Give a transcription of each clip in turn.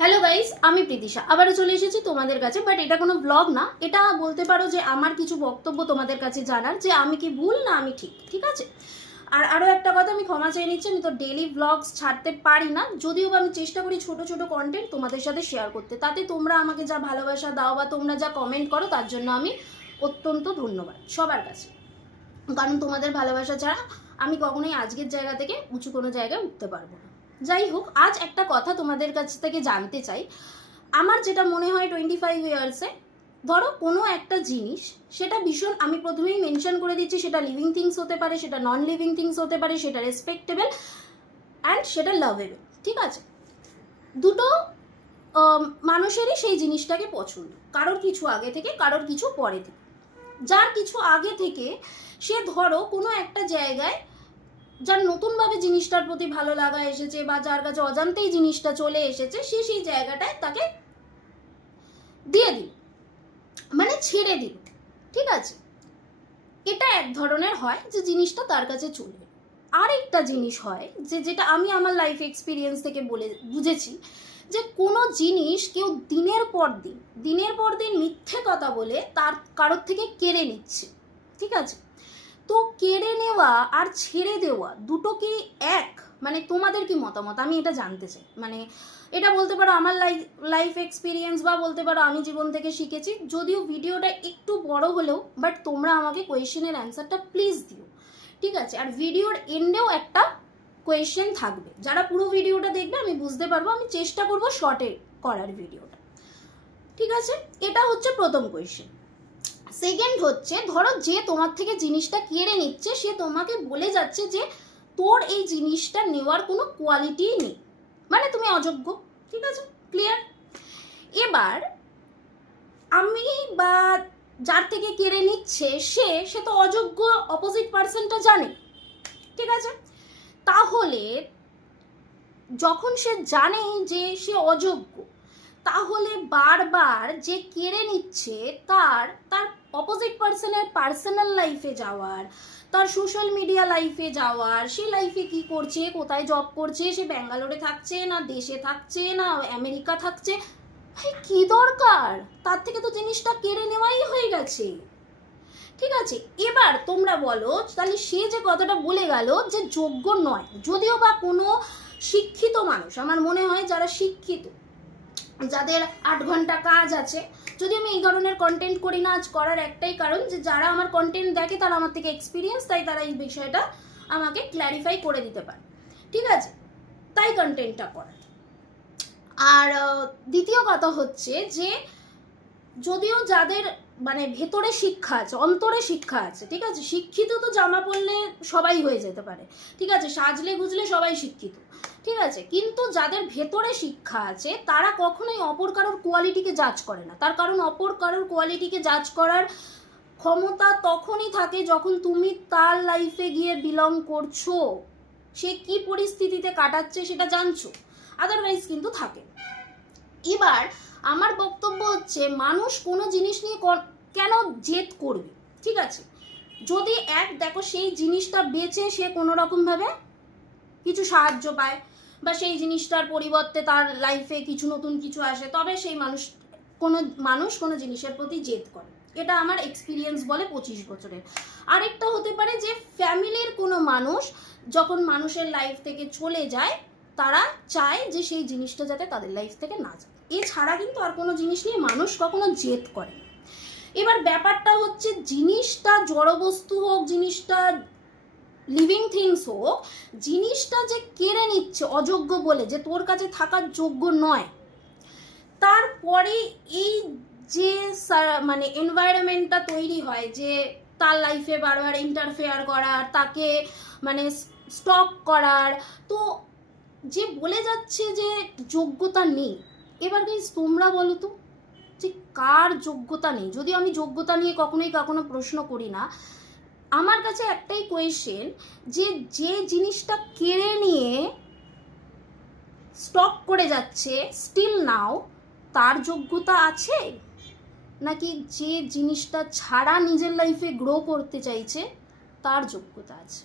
Hello guys, আমি প্রীতিশা আবারও চলে এসেছি তোমাদের কাছে। বাট এটা কোনো ব্লগ না, এটা বলতে পারো যে আমার কিছু বক্তব্য তোমাদের কাছে জানার, যে আমি কি ভুল না আমি ঠিক। ঠিক আছে। আর আরও একটা কথা, আমি ক্ষমা চেয়ে নিচ্ছি, আমি তো ডেলি ব্লগস ছাড়তে পারি না, যদিও আমি চেষ্টা করি ছোট ছোট কন্টেন্ট তোমাদের সাথে শেয়ার করতে। তাতে তোমরা আমাকে যা ভালোবাসা দাও বা তোমরা যা কমেন্ট করো, তার জন্য আমি অত্যন্ত ধন্যবাদ সবার কাছে। কারণ তোমাদের ভালোবাসা ছাড়া আমি কখনোই আজকের জায়গা থেকে উঁচু কোনো জায়গায় উঠতে পারবো না। যাই হোক, আজ একটা কথা তোমাদের কাছ থেকে জানতে চাই। আমার যেটা মনে হয় 25 ইয়ার্সে ধরো কোনো একটা জিনিস, সেটা ভীষণ, আমি প্রথমেই মেনশন করে দিচ্ছি, সেটা লিভিং থিংস হতে পারে, সেটা নন লিভিং থিংস হতে পারে, সেটা রেসপেক্টেবল অ্যান্ড সেটা লাভেবল। ঠিক আছে। দুটো মানুষেরই সেই জিনিসটাকে পছন্দ, কারোর কিছু আগে থেকে, কারোর কিছু পরে থেকে। যার কিছু আগে থেকে, সে ধরো কোনো একটা জায়গায়, যার নতুনভাবে জিনিসটার প্রতি ভালো লাগা এসেছে বা যার কাছে অজান্তেই জিনিসটা চলে এসেছে, সে সেই জায়গাটায় তাকে দিয়ে দিল, মানে ছেড়ে দিল। ঠিক আছে। এটা এক ধরনের হয় যে জিনিসটা তার কাছে চলবে। আরেকটা জিনিস হয় যে, যেটা আমি আমার লাইফ এক্সপিরিয়েন্স থেকে বুঝেছি, যে কোনো জিনিস কেউ দিনের পর দিন মিথ্যে কথা বলে তার কারোর থেকে কেড়ে নিচ্ছে। ঠিক আছে। তো কেড়ে নেওয়া আর ছেড়ে দেওয়া দুটো কি এক? মানে তোমাদের কি মতামত, আমি এটা জানতে চাই। মানে এটা বলতে পারো আমার লাইফ এক্সপিরিয়েন্স, বা বলতে পারো আমি জীবন থেকে শিখেছি। যদিও ভিডিওটা একটু বড় হলেও, বাট তোমরা আমাকে কোয়েশ্চেনের অ্যান্সারটা প্লিজ দিও। ঠিক আছে। আর ভিডিওর এন্ডেও একটা কোয়েশ্চেন থাকবে, যারা পুরো ভিডিওটা দেখবে আমি বুঝতে পারবো, আমি চেষ্টা করবো শর্টে করার ভিডিওটা। ঠিক আছে। এটা হচ্ছে প্রথম কোয়েশ্চেন। সেকেন্ড হচ্ছে, ধরো যে তোমার থেকে জিনিসটা কেড়ে নিচ্ছে, সে তোমাকে বলে যাচ্ছে যে তোর এই জিনিসটা নেওয়ার কোনো কোয়ালিটিই নেই, মানে তুমি অযোগ্য। ঠিক আছে, ক্লিয়ার? এবার আমি বা যার থেকে কেড়ে নিচ্ছে সে তো অযোগ্য, অপোজিট পার্সনটা জানে। ঠিক আছে। তাহলে যখন সে জানে যে সে অযোগ্য, তাহলে বারবার যে কেড়ে নিচ্ছে, তার অপোজিট পার্সনের পার্সোনাল লাইফে যাওয়ার, তার সোশ্যাল মিডিয়া লাইফে যাওয়ার, সে লাইফে কি করছে, কোথায় জব করছে, সে ব্যাঙ্গালোরে থাকছে না দেশে থাকছে না আমেরিকা থাকছে, ভাই কি দরকার? তার থেকে তো জিনিসটা কেড়ে নেওয়াই হয়ে গেছে। ঠিক আছে। এবার তোমরা বলো, তাহলে সে যে কথাটা বলে গেল যে যোগ্য নয়, যদিও বা কোনো শিক্ষিত মানুষ, আমার মনে হয় যারা শিক্ষিত, যাদের 8 ঘন্টা কাজ আছে, যদি আমি এই ধরনের কন্টেন্ট করি না আজ, করার একটাই কারণ যে যারা আমার কন্টেন্ট দেখে তারা আমার থেকে এক্সপিরিয়েন্স, তাই তারা এই বিষয়টা আমাকে ক্ল্যারিফাই করে দিতে পারে। ঠিক আছে, তাই কন্টেন্টটা করা। আর দ্বিতীয় কথা হচ্ছে যে, যদিও যাদের মানে ভেতরে শিক্ষা আছে, অন্তরে শিক্ষা আছে, ঠিক আছে, শিক্ষিত তো জামা পরলে সবাই হয়ে যেতে পারে, ঠিক আছে, সাজলে গুজলে সবাই শিক্ষিত, ঠিক আছে, কিন্তু যাদের ভেতরে শিক্ষা আছে তারা কখনোই অপর কারোর কোয়ালিটিকে জাজ করে না। তার কারণ অপর কারোর কোয়ালিটিকে জাজ করার ক্ষমতা তখনই থাকে যখন তুমি তার লাইফে গিয়ে বিলং করছো, সে কি পরিস্থিতিতে কাটাচ্ছে সেটা জানছো, আদারওয়াইজ কিন্তু থাকে। এবার আমার বক্তব্য হচ্ছে, মানুষ কোনো জিনিস নিয়ে কেন জেদ করবে? ঠিক আছে, যদি দেখো সেই জিনিসটা বেচে সে কোনো রকমভাবে কিছু সাহায্য পায়, বা সেই জিনিসটার পরিবর্তে তার লাইফে কিছু নতুন কিছু আসে, তবে সেই মানুষ কোনো জিনিসের প্রতি জেদ করে। এটা আমার এক্সপিরিয়েন্স বলে 25 বছরের। আরেকটা হতে পারে যে ফ্যামিলির কোনো মানুষ যখন মানুষের লাইফ থেকে চলে যায়, তারা চায় যে সেই জিনিসটা যাতে তাদের লাইফ থেকে না যায়। এছাড়া কিন্তু আর কোনো জিনিস নিয়ে মানুষ কখনো জেদ করে না। এবার ব্যাপারটা হচ্ছে, জিনিসটা জড়বস্তু হোক, জিনিসটা লিভিং থিংস হোক, জিনিসটা যে কেড়ে নিচ্ছে অযোগ্য বলে, যে তোর কাছে থাকার যোগ্য নয়, তারপরে এই যে মানে এনভায়রনমেন্টটা তৈরি হয়, যে তার লাইফে বারবার ইন্টারফেয়ার করার, তাকে মানে স্টক করার, তো যে বলে যাচ্ছে যে যোগ্যতা নেই। এবার গাইস তোমরা বলো তো, যে কার যোগ্যতা নেই? যদিও আমি যোগ্যতা নিয়ে কখনো প্রশ্ন করি না, আমার কাছে একটাই কোয়েশ্চেন, যে জিনিসটা কেড়ে নিয়ে স্টক করে যাচ্ছে স্টিল নাও, তার যোগ্যতা আছে? নাকি যে জিনিসটা ছাড়া নিজের লাইফে গ্রো করতে চাইছে তার যোগ্যতা আছে?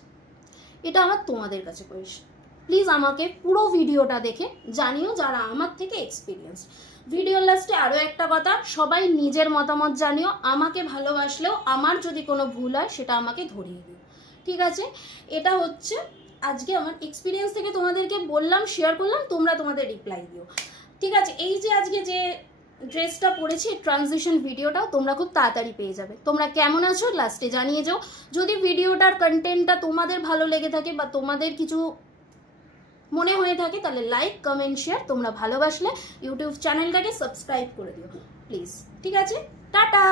এটা আমার তোমাদের কাছে কোয়েশ্চেন। প্লিজ আমাকে পুরো ভিডিওটা দেখে জানিও যারা আমার থেকে এক্সপিরিয়েন্স। ভিডিওর লাস্টে আরও একটা কথা, সবাই নিজের মতামত জানিও, আমাকে ভালোবাসলেও আমার যদি কোনো ভুল হয় সেটা আমাকে ধরিয়ে দিও, ঠিক আছে? এটা হচ্ছে আজকে আমার এক্সপিরিয়েন্স থেকে তোমাদেরকে বললাম, শেয়ার করলাম, তোমরা তোমাদের রিপ্লাই দিও, ঠিক আছে? এই যে আজকে যে ড্রেসটা পরেছি ট্রানজিশন ভিডিওটাও তোমরা খুব তাড়াতাড়ি পেয়ে যাবে। তোমরা কেমন আছো লাস্টে জানিয়ে যাও। যদি ভিডিওটার কন্টেন্টটা তোমাদের ভালো লেগে থাকে বা তোমাদের কিছু মনে হয়ে থাকে তাহলে লাইক কমেন্ট শেয়ার, তোমরা ভালোবাসলে ইউটিউব চ্যানেলটাকে সাবস্ক্রাইব করে দিও প্লিজ, ঠিক আছে? টাটা।